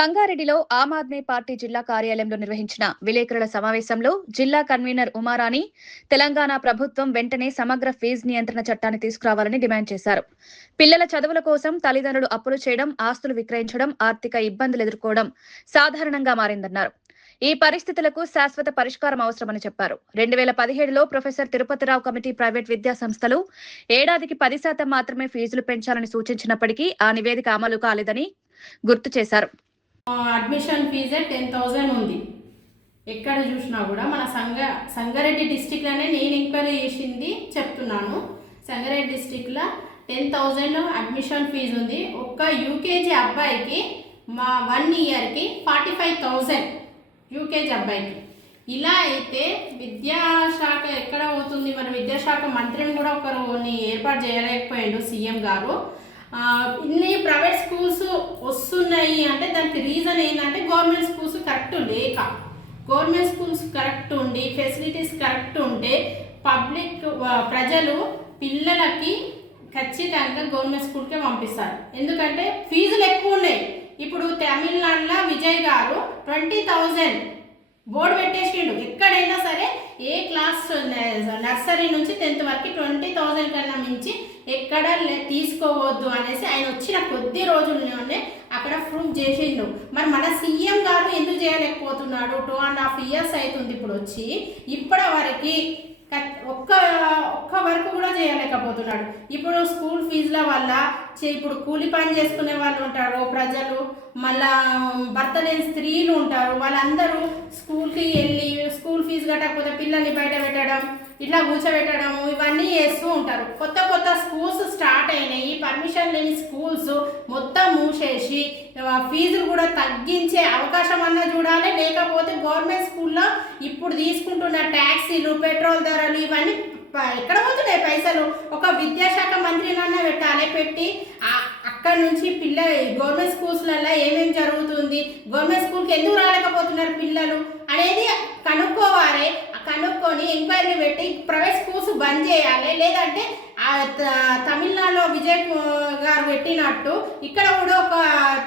సంగారెడ్డిలో ఆమ్ ఆద్మీ పార్టీ జిల్లా కార్యాలయంలో నిర్వహించిన విలేకరుల సమావేశంలో జిల్లా కన్వీనర్ ఉమారాణి తెలంగాణ ప్రభుత్వం వెంటనే సమగ్ర ఫీజు నియంత్రణ చట్టాన్ని తీసుకురావాలని డిమాండ్ చేశారు. పిల్లల చదువుల కోసం తల్లిదండ్రులు అప్పులు చేయడం, ఆస్తులు విక్రయించడం, ఆర్థిక ఇబ్బందులు ఎదుర్కోవడం సాధారణంగా మారిందన్నారు. ఈ పరిస్థితులకు శాశ్వత పరిష్కారం అవసరమని చెప్పారు. 2017లో ప్రొఫెసర్ తిరుపతిరావు కమిటీ ప్రైవేట్ విద్యా సంస్థలు ఏడాదికి 10% మాత్రమే ఫీజులు పెంచాలని సూచించినప్పటికీ ఆ నివేదిక అమలు కాలేదని గుర్తు చేశారు. అడ్మిషన్ ఫీజే 10,000 ఉంది. ఎక్కడ చూసినా కూడా మన సంగారెడ్డి డిస్టిక్లోనే నేను ఎంక్వైరీ చేసింది చెప్తున్నాను. సంగారెడ్డి డిస్టిక్లో 10,000 అడ్మిషన్ ఫీజు ఉంది. ఒక్క యూకేజీ అబ్బాయికి మా 1 ఇయర్కి 45,000 యూకేజీ అబ్బాయికి. ఇలా అయితే విద్యాశాఖ ఎక్కడ అవుతుంది? మరి విద్యాశాఖ మంత్రిని కూడా ఒకరిని ఏర్పాటు చేయలేకపోయాడు సీఎం గారు. ఇన్ని ప్రైవేట్ స్కూల్స్ వస్తున్నాయి అంటే దానికి రీజన్ ఏంటంటే గవర్నమెంట్ స్కూల్స్ కరెక్ట్ లేక. గవర్నమెంట్ స్కూల్స్ కరెక్ట్ ఉండి ఫెసిలిటీస్ కరెక్ట్ ఉంటే పబ్లిక్ ప్రజలు పిల్లలకి ఖచ్చితంగా గవర్నమెంట్ స్కూల్కే పంపిస్తారు. ఎందుకంటే ఫీజులు ఎక్కువ ఉన్నాయి. ఇప్పుడు తమిళనాడులో విజయ్ గారు 20,000 బోర్డు పెట్టేసిండు. ఎక్కడైనా సరే ఏ క్లాస్ నర్సరీ నుంచి 10th వరకు 20,000 కన్నా మించి ఎక్కడ తీసుకోవద్దు అనేసి ఆయన వచ్చిన కొద్ది రోజుల్లోనే అక్కడ ప్రూవ్ చేసిండు. మరి మన సీఎం గారు ఎందుకు చేయలేకపోతున్నాడు? 2.5 years అవుతుంది ఇప్పుడు వచ్చి. ఇప్పటి వరకు ఒక్క వరకు కూడా చేయలేకపోతున్నాడు. ఇప్పుడు స్కూల్ ఫీజుల వల్ల ఇప్పుడు కూలి పని చేసుకునే వాళ్ళు ఉంటారు ప్రజలు, మళ్ళా భర్త లేని స్త్రీలు ఉంటారు. వాళ్ళందరూ స్కూల్కి వెళ్ళి స్కూల్ ఫీజు కట్టకపోతే పిల్లల్ని బయట పెట్టడం, ఇట్లా కూర్చోబెట్టడం, ఇవన్నీ చేస్తూ ఉంటారు. కొత్త స్కూల్స్ స్టార్ట్ అయినాయి. పర్మిషన్ లేని స్కూల్స్ మొత్తం మూసేసి ఫీజులు కూడా తగ్గించే అవకాశం అన్నా చూడాలి. లేకపోతే గవర్నమెంట్ స్కూల్లో ఇప్పుడు తీసుకుంటున్న ట్యాక్సీలు, పెట్రోల్ ధరలు ఇవన్నీ ఎక్కడ పోతున్నాయి పైసలు? ఒక విద్యాశాఖ మంత్రినన్నా పెట్టాలి. పెట్టి అక్కడ నుంచి గవర్నమెంట్ స్కూల్స్లలో ఏమేమి జరుగుతుంది, గవర్నమెంట్ స్కూల్కి ఎందుకు రాలేకపోతున్నారు పిల్లలు అనేది కనుక్కోవాలి. కనుక్కొని ఎంక్వైరీ పెట్టి ప్రైవేట్ స్కూల్స్ బంద్ చేయాలి. లేదంటే తమిళనాడులో విజయ్ గారు పెట్టినట్టు ఇక్కడ కూడా ఒక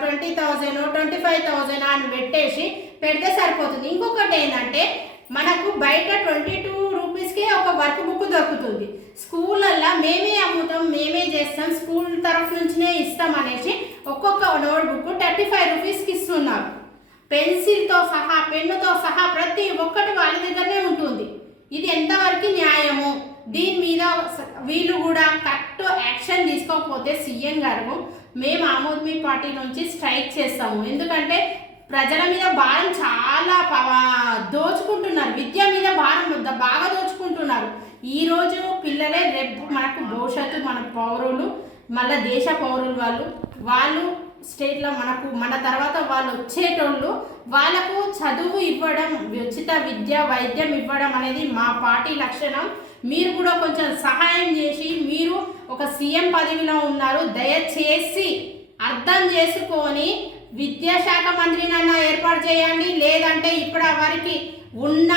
20,000 25,000 అని పెట్టేసి పెడితే సరిపోతుంది. ఇంకొకటి ఏంటంటే మనకు బయట 22 రూపీస్కే ఒక వర్క్ బుక్ దొరుకుతుంది. స్కూళ్ళల్లో మేమే అమ్ముతాం, మేమే చేస్తాం, స్కూల్ తరఫు నుంచినే ఇస్తాం అనేసి ఒక్కొక్క నోట్బుక్ 35 రూపీస్కి ఇస్తున్నారు. పెన్సిల్తో సహా, పెన్నుతో సహా ప్రతి ఒక్కటి వాళ్ళ దగ్గరనే ఉంటుంది. ఇది ఎంతవరకు న్యాయము? దీని మీద వీళ్ళు కూడా కరెక్ట్ యాక్షన్ తీసుకోకపోతే సీఎం గారు మేము ఆమ్ ఆద్మీ పార్టీ నుంచి స్ట్రైక్ చేస్తాము. ఎందుకంటే ప్రజల మీద భారం చాలా దోచుకుంటున్నారు. విద్య మీద భారం బాగా దోచుకుంటున్నారు. ఈరోజు పిల్లలే రేపు మనకు భవిష్యత్తు, మన పౌరులు, మళ్ళీ దేశ పౌరులు. వాళ్ళు స్టేట్లో మన తర్వాత వాళ్ళు వచ్చేటోళ్ళు. వాళ్ళకు చదువు ఇవ్వడం, ఉచిత విద్య, వైద్యం ఇవ్వడం అనేది మా పార్టీ లక్షణం. మీరు కూడా కొంచెం సహాయం చేసి, మీరు ఒక సీఎం పదవిలో ఉన్నారు, దయచేసి అర్థం చేసుకొని విద్యాశాఖ మంత్రినన్నా ఏర్పాటు చేయండి. లేదంటే ఇప్పటి వరకు ఉన్న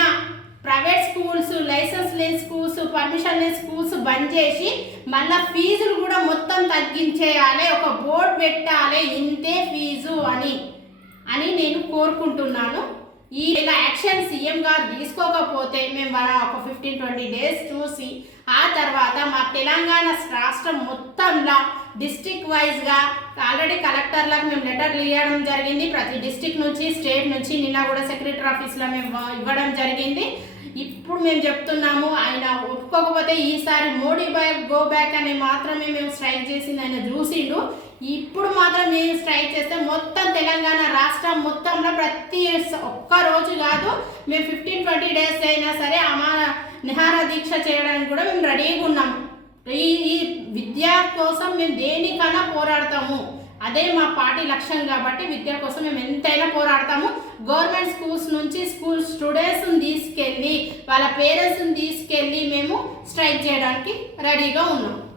ప్రైవేట్ స్కూల్స్, లైసెన్స్ లేని స్కూల్స్, పర్మిషన్ లేని స్కూల్స్ బంద్ చేసి మళ్ళీ ఫీజులు కూడా మొత్తం తగ్గించేయాలి. ఒక బోర్డు పెట్టాలి ఇంతే ఫీజు అని నేను కోరుకుంటున్నాను. ఇలా యాక్షన్ సీఎం గారు తీసుకోకపోతే మేము ఒక 15-20 days చూసి ఆ తర్వాత మా తెలంగాణ రాష్ట్రం మొత్తంలో డిస్ట్రిక్ట్ వైజ్గా ఆల్రెడీ కలెక్టర్లకు మేము లెటర్లు ఇవ్వడం జరిగింది. ప్రతి డిస్ట్రిక్ట్ నుంచి, స్టేట్ నుంచి. నిన్న కూడా సెక్రటరీ ఆఫీస్లో మేము ఇవ్వడం జరిగింది. ఇప్పుడు మేము చెప్తున్నాము, ఆయన ఒప్పుకోకపోతే ఈసారి మోడీ బ్యాక్ గో బ్యాక్ అని మాత్రమే మేము స్ట్రైక్ చేసింది ఆయన చూసిండు. ఇప్పుడు మాత్రం మేము స్ట్రైక్ చేస్తే మొత్తం తెలంగాణ రాష్ట్రం మొత్తంలో ప్రతి ఒక్క రోజు కాదు, మేము 15-20 days అయినా సరే నిహార దీక్ష చేయడానికి కూడా మేము రెడీగా ఉన్నాము. ఈ విద్య కోసం మేము దేనికైనా పోరాడతాము. అదే మా పార్టీ లక్ష్యం కాబట్టి విద్య కోసం మేము ఎంతైనా పోరాడతాము. గవర్నమెంట్ స్కూల్స్ నుంచి స్కూల్ స్టూడెంట్స్ని తీసుకెళ్ళి, వాళ్ళ పేరెంట్స్ని తీసుకెళ్ళి మేము స్ట్రైక్ చేయడానికి రెడీగా ఉన్నాం.